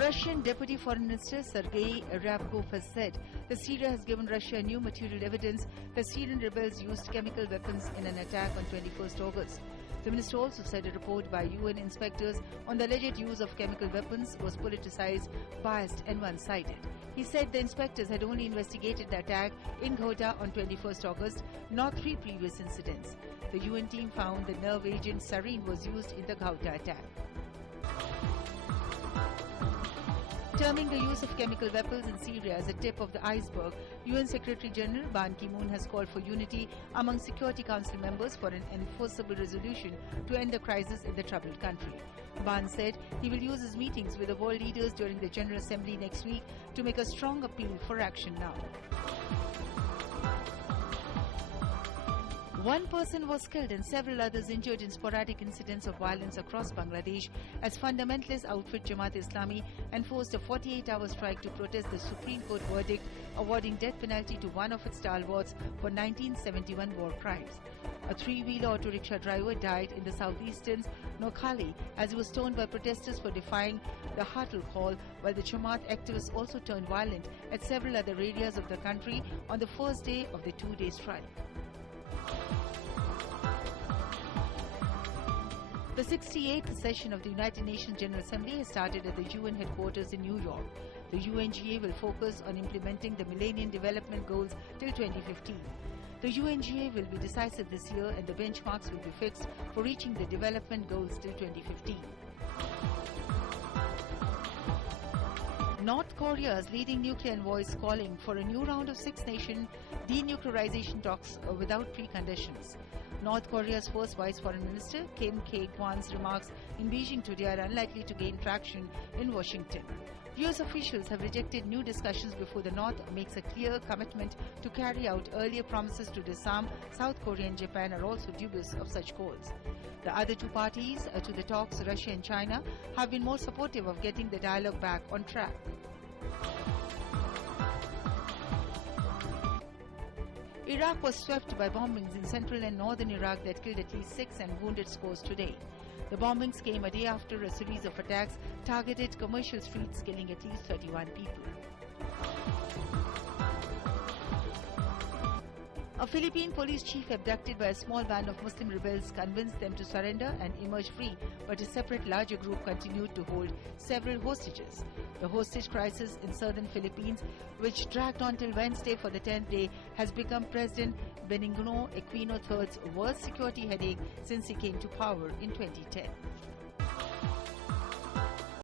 Russian Deputy Foreign Minister Sergei Ryabkov has said that Syria has given Russia new material evidence that Syrian rebels used chemical weapons in an attack on 21st August. The minister also said a report by UN inspectors on the alleged use of chemical weapons was politicized, biased and one-sided. He said the inspectors had only investigated the attack in Ghouta on 21st August, not 3 previous incidents. The UN team found the nerve agent sarin was used in the Ghouta attack. Terming the use of chemical weapons in Syria as a tip of the iceberg, UN Secretary-General Ban Ki-moon has called for unity among Security Council members for an enforceable resolution to end the crisis in the troubled country. Ban said he will use his meetings with the world leaders during the General Assembly next week to make a strong appeal for action now. One person was killed and several others injured in sporadic incidents of violence across Bangladesh as fundamentalist outfit Jamaat-e-Islami enforced a 48-hour strike to protest the Supreme Court verdict awarding death penalty to one of its stalwarts for 1971 war crimes. A 3-wheeler auto rickshaw driver died in the southeastern Noakhali as he was stoned by protesters for defying the Hartal call, while the Jamaat activists also turned violent at several other areas of the country on the first day of the 2-day strike. The 68th session of the United Nations General Assembly has started at the UN headquarters in New York. The UNGA will focus on implementing the Millennium Development Goals till 2015. The UNGA will be decisive this year and the benchmarks will be fixed for reaching the development goals till 2015. North Korea's leading nuclear envoy is calling for a new round of 6-nation denuclearization talks without preconditions. North Korea's first Vice Foreign Minister, Kim Kye-kwan's remarks in Beijing today are unlikely to gain traction in Washington. US officials have rejected new discussions before the North makes a clear commitment to carry out earlier promises to disarm. South Korea and Japan are also dubious of such calls. The other 2 parties to the talks, Russia and China, have been more supportive of getting the dialogue back on track. Iraq was swept by bombings in central and northern Iraq that killed at least 6 and wounded scores today. The bombings came a day after a series of attacks targeted commercial streets, killing at least 31 people. A Philippine police chief abducted by a small band of Muslim rebels convinced them to surrender and emerge free, but a separate larger group continued to hold several hostages. The hostage crisis in southern Philippines, which dragged on till Wednesday for the 10th day, has become President Benigno Aquino III's worst security headache since he came to power in 2010.